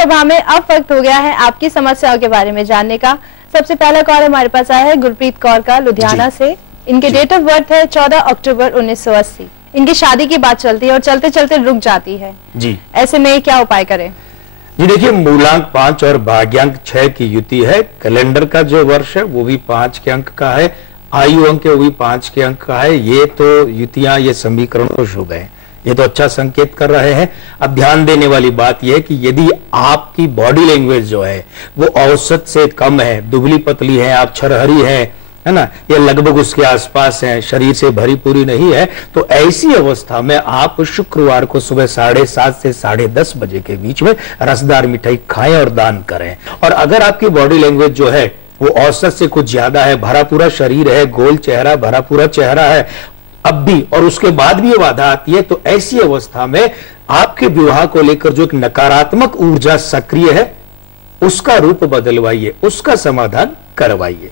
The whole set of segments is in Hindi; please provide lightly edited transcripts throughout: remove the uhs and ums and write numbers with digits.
प्रभा में अब वक्त हो गया है आपकी समस्याओं के बारे में जानने का। सबसे पहला कॉल हमारे पास आया है गुरप्रीत कौर का लुधियाना से। इनके डेट ऑफ बर्थ है 14 अक्टूबर 1980। इनकी शादी की बात चलती है और चलते चलते रुक जाती है जी। ऐसे में क्या उपाय करें? जी देखिए, मूलांक 5 और भाग्यांक 6 की युति है। कैलेंडर का जो वर्ष है वो भी 5 के अंक का है, आयु अंक वो भी 5 के अंक का है। ये तो युतियां, ये समीकरण तो शुभ है, ये तो अच्छा संकेत कर रहे हैं। अब ध्यान देने वाली बात यह है कि यदि आपकी बॉडी लैंग्वेज जो है वो औसत से कम है, दुबली पतली है, आप छरहरी है ना, ये लगभग उसके आसपास है, शरीर से भरी पूरी नहीं है, तो ऐसी अवस्था में आप शुक्रवार को सुबह 7:30 से 10:30 बजे के बीच में रसदार मिठाई खाएं और दान करें। और अगर आपकी बॉडी लैंग्वेज जो है वो औसत से कुछ ज्यादा है, भरा पूरा शरीर है, गोल चेहरा, भरा पूरा चेहरा है अब भी, और उसके बाद भी ये बाधा आती है, तो ऐसी अवस्था में आपके विवाह को लेकर जो एक नकारात्मक ऊर्जा सक्रिय है उसका रूप बदलवाइए, उसका समाधान करवाइए।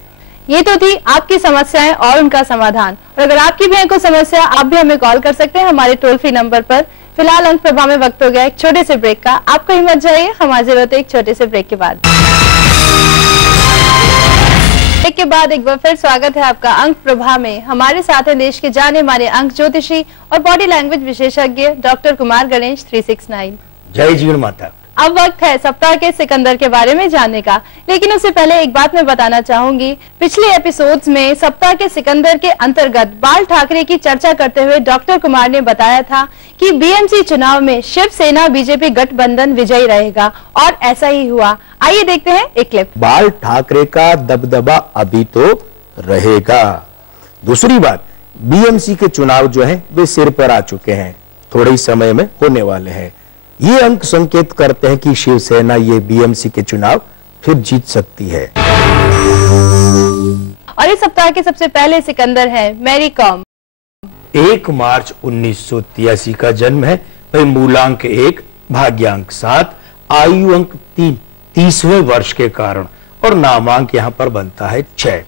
ये तो थी आपकी समस्याएं और उनका समाधान। और अगर आपकी भी कोई समस्या, आप भी हमें कॉल कर सकते हैं हमारे टोल फ्री नंबर पर। फिलहाल अंक प्रभा में वक्त हो गया एक छोटे से ब्रेक का। आपको हिम्मत जाइए, हम हाजिर होते एक छोटे से ब्रेक के बाद। ब्रेक के बाद एक बार फिर स्वागत है आपका अंक प्रभा में। हमारे साथ हैं देश के जाने माने अंक ज्योतिषी और बॉडी लैंग्वेज विशेषज्ञ डॉक्टर कुमार गणेश 369। जय जीवन माता। अब वक्त है सप्ताह के सिकंदर के बारे में जानने का, लेकिन उससे पहले एक बात मैं बताना चाहूंगी। पिछले एपिसोड्स में सप्ताह के सिकंदर के अंतर्गत बाल ठाकरे की चर्चा करते हुए डॉक्टर कुमार ने बताया था कि बीएमसी चुनाव में शिवसेना बीजेपी गठबंधन विजयी रहेगा, और ऐसा ही हुआ। आइए देखते हैं एक क्लिप। बाल ठाकरे का दबदबा अभी तो रहेगा। दूसरी बात, बीएमसी के चुनाव जो है वे सिर पर आ चुके हैं, थोड़े ही समय में होने वाले हैं। ये अंक संकेत करते हैं कि शिवसेना ये बीएमसी के चुनाव फिर जीत सकती है। और इस सप्ताह के सबसे पहले सिकंदर है मैरी कॉम। 1 मार्च 1983 का जन्म है। भाई मूलांक 1, भाग्यांक 7, आयु अंक 3, 30वें वर्ष के कारण, और नामांक यहां पर बनता है 6।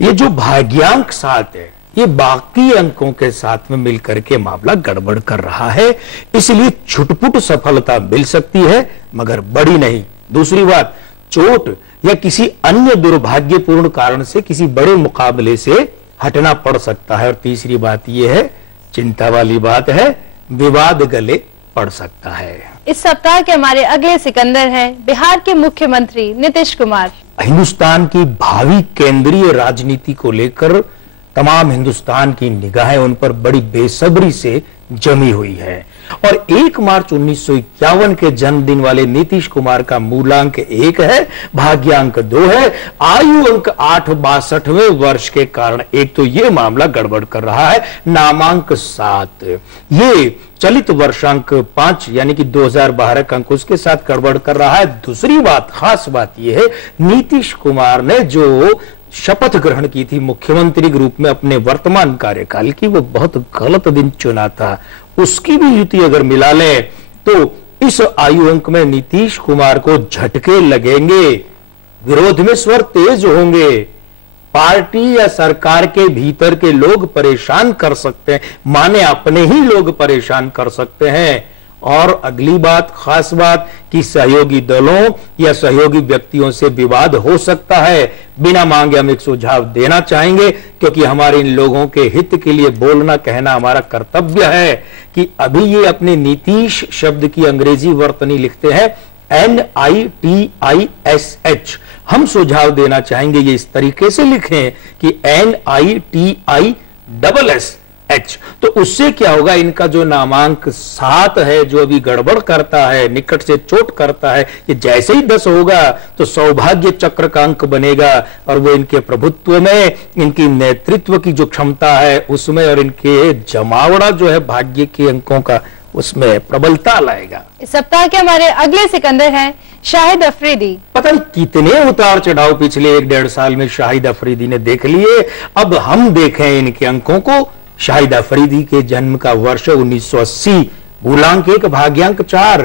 ये जो भाग्यांक 7 है ये बाकी अंकों के साथ में मिलकर के मामला गड़बड़ कर रहा है, इसलिए छुटपुट सफलता मिल सकती है मगर बड़ी नहीं। दूसरी बात, चोट या किसी अन्य दुर्भाग्यपूर्ण कारण से किसी बड़े मुकाबले से हटना पड़ सकता है। और तीसरी बात यह है, चिंता वाली बात है, विवाद गले पड़ सकता है। इस सप्ताह के हमारे अगले सिकंदर हैं बिहार के मुख्यमंत्री नीतीश कुमार। हिंदुस्तान की भावी केंद्रीय राजनीति को लेकर तमाम हिंदुस्तान की निगाहें उन पर बड़ी बेसब्री से जमी हुई है। और 1 मार्च 1951 के जन्मदिन वाले नीतीश कुमार का मूलांक 1 है, भाग्यांक 2 है, आयु अंक 8, 62वें वर्ष के कारण एक तो ये मामला गड़बड़ कर रहा है। नामांक 7, ये चलित वर्षांक 5 यानी कि 2012 का अंक उसके साथ गड़बड़ कर रहा है। दूसरी बात, खास बात यह है, नीतीश कुमार ने जो शपथ ग्रहण की थी मुख्यमंत्री के रूप में अपने वर्तमान कार्यकाल की, वो बहुत गलत दिन चुना था। उसकी भी युति अगर मिला लें तो इस आयु अंक में नीतीश कुमार को झटके लगेंगे, विरोध में स्वर तेज होंगे, पार्टी या सरकार के भीतर के लोग परेशान कर सकते हैं, माने अपने ही लोग परेशान कर सकते हैं। और अगली बात, खास बात, कि सहयोगी दलों या सहयोगी व्यक्तियों से विवाद हो सकता है। बिना मांगे हम एक सुझाव देना चाहेंगे, क्योंकि हमारे इन लोगों के हित के लिए बोलना कहना हमारा कर्तव्य है कि अभी ये अपने नीतीश शब्द की अंग्रेजी वर्तनी लिखते हैं NITISH। हम सुझाव देना चाहेंगे ये इस तरीके से लिखें कि NITISH। तो उससे क्या होगा, इनका जो नामांक 7 है जो अभी गड़बड़ करता है, निकट से चोट करता है, ये जैसे ही 10 होगा तो सौभाग्य चक्र का अंक बनेगा, और वो इनके प्रभुत्व में, इनकी नेतृत्व की जो क्षमता है उसमें, और इनके जमावड़ा जो है भाग्य के अंकों का, उसमें प्रबलता लाएगा। इस सप्ताह के हमारे अगले सिकंदर हैं शाहिद अफरीदी। पता नहीं कितने उतार चढ़ाव पिछले 1-1.5 साल में शाहिद अफरीदी ने देख लिए। अब हम देखें इनके अंकों को। शाहिद अफरीदी के जन्म का वर्ष 1980, मूलांक 1, भाग्यांक 4,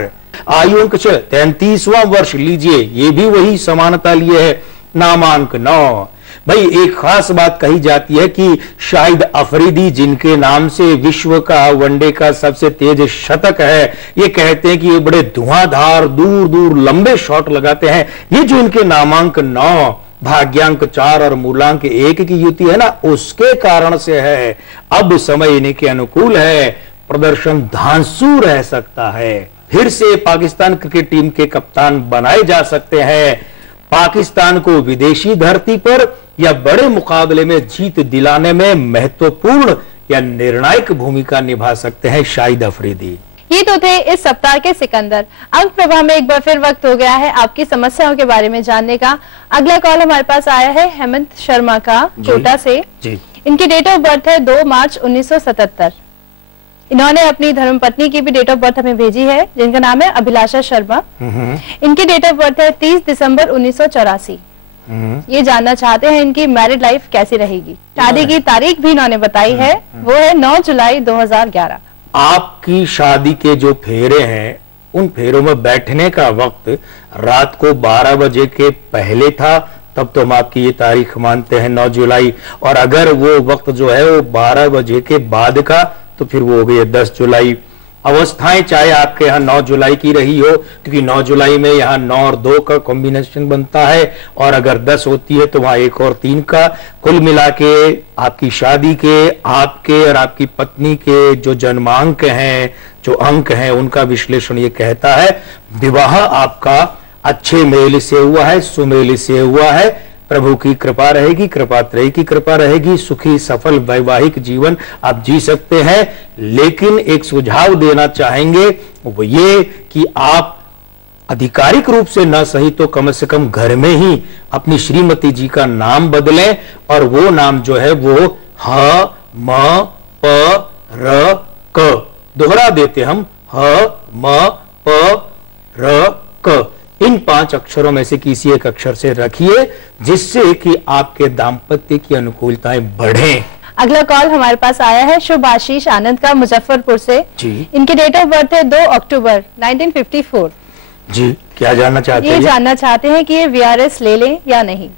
आयु अंक 6, 33वां वर्ष लीजिए, ये भी वही समानता लिए है। नामांक 9, भाई एक खास बात कही जाती है कि शाहिद अफरीदी, जिनके नाम से विश्व का वनडे का सबसे तेज शतक है, ये कहते हैं कि ये बड़े धुआंधार दूर दूर लंबे शॉट लगाते हैं। ये जो इनके नामांक 9, भाग्यांक 4 और मूलांक 1 की युति है ना, उसके कारण से है। अब समय इन्हीं के अनुकूल है, प्रदर्शन धांसू रह सकता है, फिर से पाकिस्तान क्रिकेट टीम के कप्तान बनाए जा सकते हैं। पाकिस्तान को विदेशी धरती पर या बड़े मुकाबले में जीत दिलाने में महत्वपूर्ण या निर्णायक भूमिका निभा सकते हैं शाहिद अफरीदी। ये तो थे इस सप्ताह के सिकंदर। अंक प्रभा में एक बार फिर वक्त हो गया है आपकी समस्याओं के बारे में जानने का। अगला कॉल हमारे पास आया है हेमंत शर्मा का, कोटा से। इनकी डेट ऑफ बर्थ है 2 मार्च 1977। इन्होंने अपनी धर्मपत्नी की भी डेट ऑफ बर्थ हमें भेजी है, जिनका नाम है अभिलाषा शर्मा। इनकी डेट ऑफ बर्थ है 30 दिसंबर 1984। ये जानना चाहते हैं इनकी मैरिड लाइफ कैसी रहेगी। शादी की तारीख भी इन्होंने बताई है, वो है 9 जुलाई 2011। आपकी शादी के जो फेरे हैं, उन फेरों में बैठने का वक्त रात को 12 बजे के पहले था, तब तो हम आपकी ये तारीख मानते हैं 9 जुलाई। और अगर वो वक्त जो है वो 12 बजे के बाद का, तो फिर वो हो गई 10 जुलाई। अवस्थाएं चाहे आपके यहाँ 9 जुलाई की रही हो, क्योंकि 9 जुलाई में यहाँ 9 और 2 का कॉम्बिनेशन बनता है, और अगर 10 होती है तो वहां 1 और 3 का। कुल मिला के आपकी शादी के, आपके और आपकी पत्नी के जो जन्मांक हैं, जो अंक हैं, उनका विश्लेषण ये कहता है विवाह आपका अच्छे मेल से हुआ है, सुमेल से हुआ है। प्रभु की कृपा रहेगी, कृपात्रय की कृपा रहेगी, सुखी सफल वैवाहिक जीवन आप जी सकते हैं। लेकिन एक सुझाव देना चाहेंगे, वो ये कि आप आधिकारिक रूप से न सही तो कम से कम घर में ही अपनी श्रीमती जी का नाम बदलें, और वो नाम जो है वो ह म प र क, दोहरा देते हम, ह म प र क, इन 5 अक्षरों में से किसी एक अक्षर से रखिए, जिससे कि आपके दाम्पत्य की अनुकूलताएं बढ़ें। अगला कॉल हमारे पास आया है शुभाशीष आनंद का, मुजफ्फरपुर से। इनकी डेट ऑफ बर्थ है 2 अक्टूबर 1954। जी, क्या जानना चाहते हैं? ये जानना चाहते हैं कि ये VRS ले लें या नहीं।